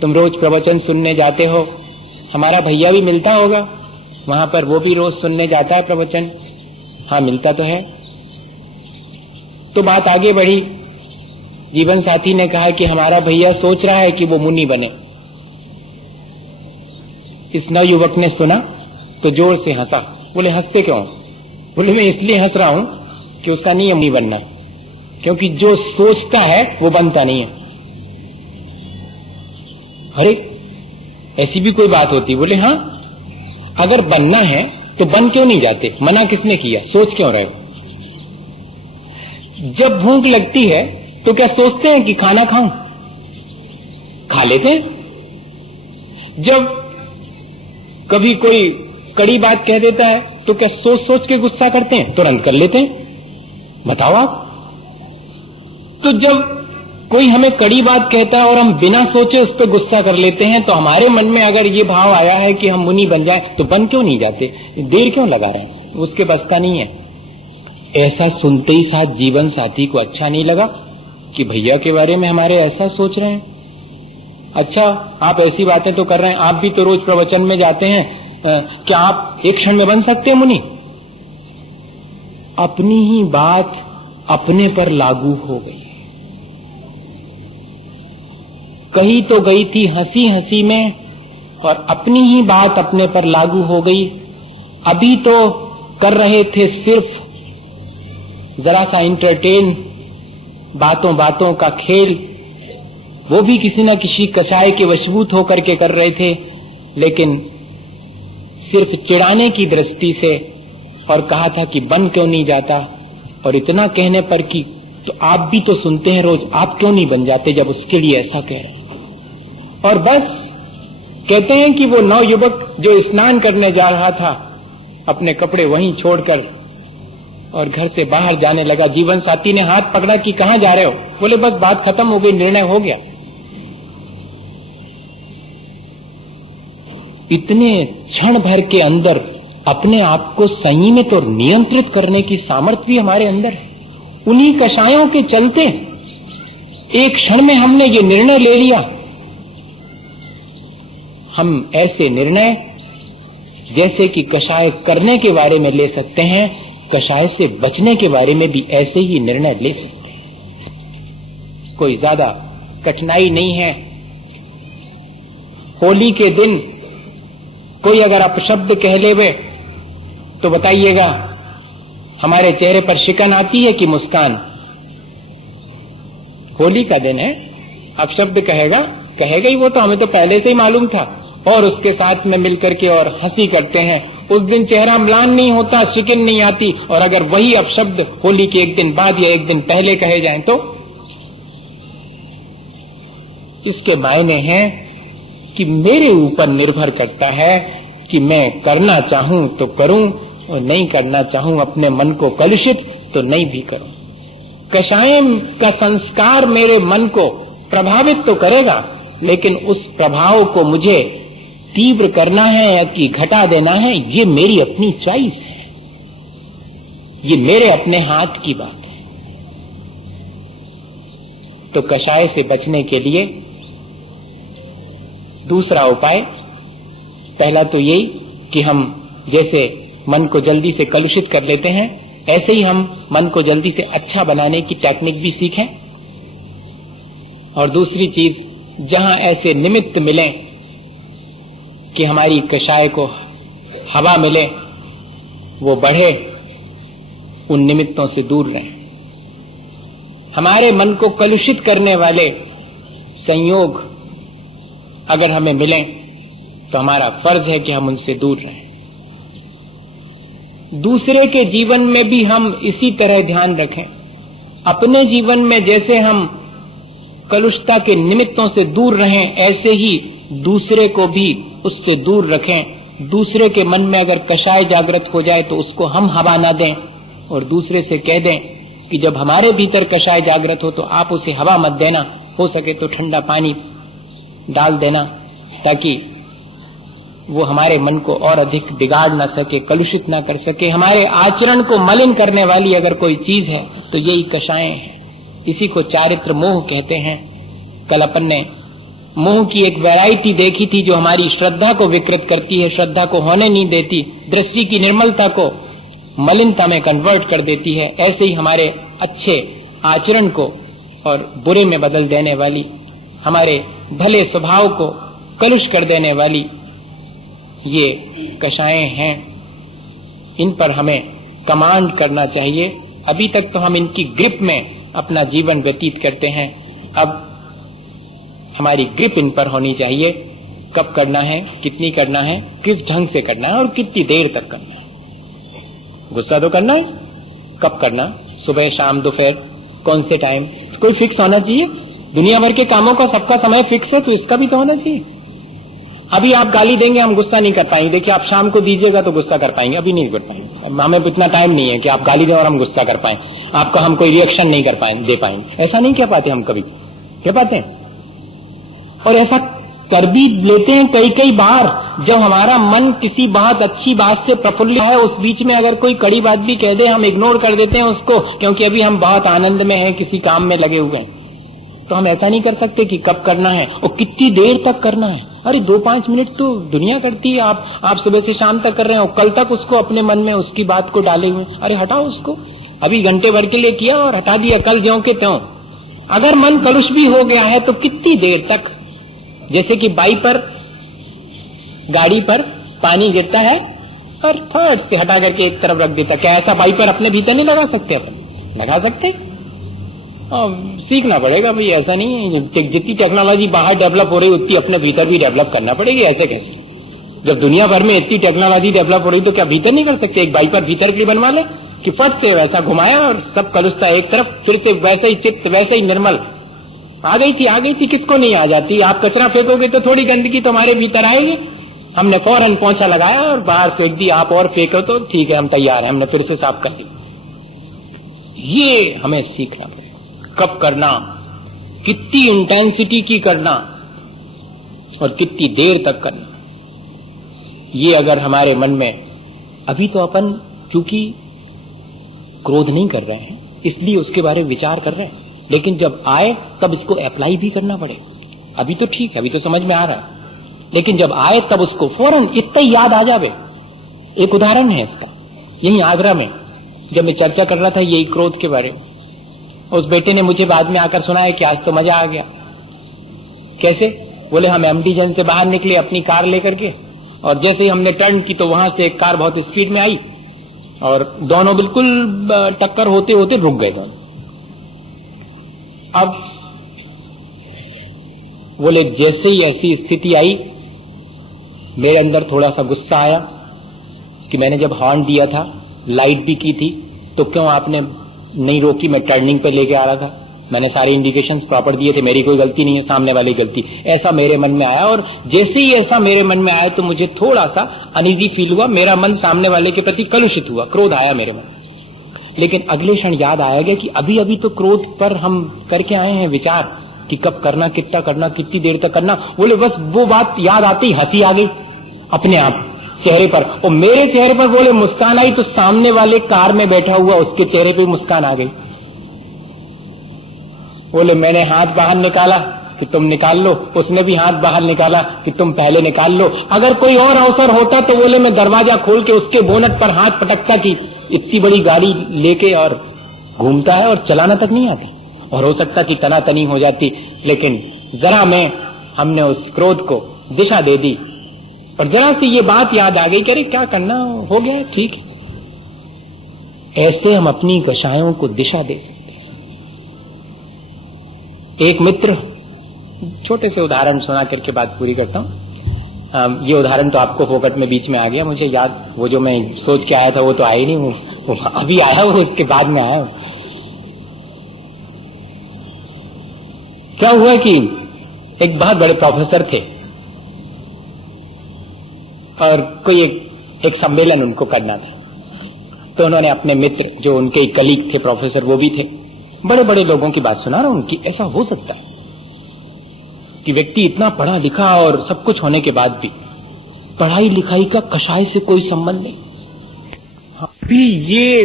तुम रोज प्रवचन सुनने जाते हो, हमारा भैया भी मिलता होगा वहां पर, वो भी रोज सुनने जाता है प्रवचन। हाँ, मिलता तो है। तो बात आगे बढ़ी। जीवन साथी ने कहा कि हमारा भैया सोच रहा है कि वो मुनि बने। इस नवयुवक ने सुना तो जोर से हंसा। बोले हंसते क्यों? बोले मैं इसलिए हंस रहा हूं कि उसका नहीं मुनि बनना, क्योंकि जो सोचता है वो बनता नहीं है। अरे ऐसी भी कोई बात होती? बोले हाँ, अगर बनना है तो बन क्यों नहीं जाते? मना किसने किया? सोच क्यों रहे हो? जब भूख लगती है तो क्या सोचते हैं कि खाना खाऊं? खा लेते हैं। जब कभी कोई कड़ी बात कह देता है तो क्या सोच सोच के गुस्सा करते हैं? तुरंत कर लेते हैं। बताओ आप। तो जब कोई हमें कड़ी बात कहता है और हम बिना सोचे उस पर गुस्सा कर लेते हैं, तो हमारे मन में अगर ये भाव आया है कि हम मुनि बन जाए तो बन क्यों नहीं जाते? देर क्यों लगा रहे हैं? उसके बस का नहीं है। ऐसा सुनते ही साथ जीवन साथी को अच्छा नहीं लगा कि भैया के बारे में हमारे ऐसा सोच रहे हैं। अच्छा, आप ऐसी बातें तो कर रहे हैं, आप भी तो रोज प्रवचन में जाते हैं, क्या आप एक क्षण में बन सकते हैं मुनि? अपनी ही बात अपने पर लागू हो गई। कही तो गई थी हंसी हंसी में और अपनी ही बात अपने पर लागू हो गई। अभी तो कर रहे थे सिर्फ जरा सा इंटरटेन, बातों बातों का खेल, वो भी किसी न किसी कसाय के वशीभूत होकर के कर रहे थे, लेकिन सिर्फ चिढ़ाने की दृष्टि से। और कहा था कि बन क्यों नहीं जाता, और इतना कहने पर कि तो आप भी तो सुनते हैं रोज, आप क्यों नहीं बन जाते जब उसके लिए ऐसा कह रहे हैं। और बस कहते हैं कि वो नवयुवक जो स्नान करने जा रहा था अपने कपड़े वहीं छोड़कर और घर से बाहर जाने लगा। जीवन साथी ने हाथ पकड़ा कि कहां जा रहे हो? बोले बस बात खत्म हो गई, निर्णय हो गया। इतने क्षण भर के अंदर अपने आप को संयमित और नियंत्रित करने की सामर्थ्य भी हमारे अंदर है। उन्हीं कषायों के चलते एक क्षण में हमने ये निर्णय ले लिया। हम ऐसे निर्णय जैसे कि कषाय करने के बारे में ले सकते हैं, कषाय से बचने के बारे में भी ऐसे ही निर्णय ले सकते हैं। कोई ज्यादा कठिनाई नहीं है। होली के दिन कोई अगर अपशब्द कह लेवे तो बताइएगा हमारे चेहरे पर शिकन आती है कि मुस्कान? होली का दिन है, अपशब्द कहेगा ही, वो तो हमें तो पहले से ही मालूम था। और उसके साथ में मिलकर के और हंसी करते हैं। उस दिन चेहरा म्लान नहीं होता, शिकन नहीं आती। और अगर वही अपशब्द होली के एक दिन बाद या एक दिन पहले कहे जाएं तो इसके मायने हैं कि मेरे ऊपर निर्भर करता है कि मैं करना चाहूं तो करूं और नहीं करना चाहूं, अपने मन को कलुषित तो नहीं भी करूं। कषाय का संस्कार मेरे मन को प्रभावित तो करेगा, लेकिन उस प्रभाव को मुझे तीव्र करना है या कि घटा देना है, ये मेरी अपनी चॉइस है, ये मेरे अपने हाथ की बात है। तो कषाय से बचने के लिए दूसरा उपाय, पहला तो यही कि हम जैसे मन को जल्दी से कलुषित कर लेते हैं, ऐसे ही हम मन को जल्दी से अच्छा बनाने की टेक्निक भी सीखें। और दूसरी चीज, जहां ऐसे निमित्त मिले कि हमारी कषाय को हवा मिले, वो बढ़े, उन निमित्तों से दूर रहें। हमारे मन को कलुषित करने वाले संयोग अगर हमें मिले तो हमारा फर्ज है कि हम उनसे दूर रहें। दूसरे के जीवन में भी हम इसी तरह ध्यान रखें। अपने जीवन में जैसे हम कलुषता के निमित्तों से दूर रहें, ऐसे ही दूसरे को भी उससे दूर रखें। दूसरे के मन में अगर कषाय जागृत हो जाए तो उसको हम हवा ना दें, और दूसरे से कह दें कि जब हमारे भीतर कषाय जागृत हो तो आप उसे हवा मत देना, हो सके तो ठंडा पानी डाल देना, ताकि वो हमारे मन को और अधिक बिगाड़ ना सके, कलुषित ना कर सके। हमारे आचरण को मलिन करने वाली अगर कोई चीज है तो यही कषाय है। इसी को चारित्र मोह कहते हैं। कल अपन ने मोह की एक वैरायटी देखी थी जो हमारी श्रद्धा को विकृत करती है, श्रद्धा को होने नहीं देती, दृष्टि की निर्मलता को मलिनता में कन्वर्ट कर देती है। ऐसे ही हमारे अच्छे आचरण को और बुरे में बदल देने वाली, हमारे भले स्वभाव को कलुष कर देने वाली ये कषायें हैं। इन पर हमें कमांड करना चाहिए। अभी तक तो हम इनकी ग्रिप में अपना जीवन व्यतीत करते हैं, अब हमारी ग्रिप इन पर होनी चाहिए। कब करना है, कितनी करना है, किस ढंग से करना है और कितनी देर तक करना है। गुस्सा तो करना है, कब करना, सुबह शाम दोपहर, कौन से टाइम, कोई फिक्स होना चाहिए। दुनिया भर के कामों का सबका समय फिक्स है, तो इसका भी तो होना चाहिए। अभी आप गाली देंगे, हम गुस्सा नहीं कर पाएंगे। देखिए, आप शाम को दीजिएगा तो गुस्सा कर पाएंगे, अभी नहीं कर पाएंगे। हमें इतना टाइम नहीं है कि आप गाली दें और हम गुस्सा कर पाएं, आपका हम कोई रिएक्शन नहीं कर पाएंगे, दे पाएंगे। ऐसा नहीं कह पाते हम, कभी कह पाते हैं। और ऐसा कर भी लेते हैं कई कई बार, जब हमारा मन किसी बात, अच्छी बात से प्रफुल्लित है, उस बीच में अगर कोई कड़ी बात भी कह दे, हम इग्नोर कर देते हैं उसको, क्योंकि अभी हम बहुत आनंद में हैं, किसी काम में लगे हुए हैं। तो हम ऐसा नहीं कर सकते कि कब करना है और कितनी देर तक करना है। अरे 2-5 मिनट तो दुनिया करती है, आप सुबह से शाम तक कर रहे हो, कल तक उसको अपने मन में उसकी बात को डाले हुए, अरे हटाओ उसको। अभी घंटे भर के लिए किया और हटा दिया, कल ज्यों के त्यों। अगर मन कलुष भी हो गया है तो कितनी देर तक, जैसे कि बाई पर, गाड़ी पर पानी गिरता है और फट से हटा करके एक तरफ रख देता, क्या ऐसा बाई पर अपने भीतर नहीं लगा सकते? अपन लगा सकते, सीखना पड़ेगा भाई। ऐसा नहीं है, जितनी टेक्नोलॉजी बाहर डेवलप हो रही उतनी अपने भीतर भी डेवलप करना पड़ेगी। ऐसे कैसे? जब दुनिया भर में इतनी टेक्नोलॉजी डेवलप हो रही तो क्या भीतर नहीं कर सकते? एक बाई पर भीतर के लिए बनवा ले कि फट से वैसा घुमाया और सब कलुषता एक तरफ, फिर से वैसे ही चित्त, वैसे ही निर्मल। आ गई थी, किसको नहीं आ जाती? आप कचरा फेंकोगे तो थोड़ी गंदगी तुम्हारे भीतर आएगी। हमने फौरन पोंछा लगाया और बाहर फेंक दी, आप और फेंको तो ठीक है, हम तैयार हैं, हमने फिर से साफ कर दी। ये हमें सीखना पड़ेगा। कब करना, कितनी इंटेंसिटी की करना और कितनी देर तक करना। ये अगर हमारे मन में, अभी तो अपन क्योंकि क्रोध नहीं कर रहे हैं इसलिए उसके बारे में विचार कर रहे हैं, लेकिन जब आए तब इसको अप्लाई भी करना पड़ेगा। अभी तो ठीक है, अभी तो समझ में आ रहा है, लेकिन जब आए तब उसको फौरन इतना याद आ जावे। एक उदाहरण है इसका, यही आगरा में जब मैं चर्चा कर रहा था यही क्रोध के बारे में, उस बेटे ने मुझे बाद में आकर सुनाया कि आज तो मजा आ गया। कैसे? बोले हम एमडी जंक्शन से बाहर निकले अपनी कार लेकर के, और जैसे ही हमने टर्न की तो वहां से एक कार बहुत स्पीड में आई और दोनों बिल्कुल टक्कर होते होते रुक गए दोनों। अब बोले जैसे ही ऐसी स्थिति आई मेरे अंदर थोड़ा सा गुस्सा आया कि मैंने जब हॉर्न दिया था, लाइट भी की थी, तो क्यों आपने नहीं रोकी? मैं टर्निंग पे लेके आ रहा था, मैंने सारे इंडिकेशंस प्रॉपर दिए थे, मेरी कोई गलती नहीं है, सामने वाली गलती। ऐसा मेरे मन में आया, और जैसे ही ऐसा मेरे मन में आया तो मुझे थोड़ा सा अनईजी फील हुआ, मेरा मन सामने वाले के प्रति कलुषित हुआ, क्रोध आया मेरे मन। लेकिन अगले क्षण याद आया गया कि अभी अभी तो क्रोध पर हम करके आए हैं विचार कि कब करना, कितना करना, कितनी देर तक करना। बोले बस वो बात याद आती हंसी आ गई अपने आप चेहरे पर, और मेरे चेहरे पर बोले मुस्कान आई, तो सामने वाले कार में बैठा हुआ उसके चेहरे पे मुस्कान आ गई। बोले मैंने हाथ बाहर निकाला कि तुम निकाल लो, उसने भी हाथ बाहर निकाला कि तुम पहले निकाल लो। अगर कोई और अवसर होता तो बोले मैं दरवाजा खोल के उसके बोनट पर हाथ पटकता कि इतनी बड़ी गाड़ी लेके और घूमता है और चलाना तक नहीं आती, और हो सकता कि तनातनी हो जाती। लेकिन जरा में हमने उस क्रोध को दिशा दे दी, और जरा सी ये बात याद आ गई, करे क्या करना, हो गया ठीक है। ऐसे हम अपनी कषायों को दिशा दे सकते हैं। एक मित्र, छोटे से उदाहरण सुना करके बात पूरी करता हूं। ये उदाहरण तो आपको फोकट में बीच में आ गया, मुझे याद, वो जो मैं सोच के आया था वो तो आया ही नहीं, वो अभी आया, वो उसके बाद में आया। क्या हुआ कि एक बहुत बड़े प्रोफेसर थे और कोई एक सम्मेलन उनको करना था, तो उन्होंने अपने मित्र जो उनके कलीग थे, प्रोफेसर वो भी थे, बड़े बड़े लोगों की बात सुना रहा हूं कि ऐसा हो सकता है कि व्यक्ति इतना पढ़ा लिखा और सब कुछ होने के बाद भी पढ़ाई लिखाई का कषाय से कोई संबंध नहीं। अभी ये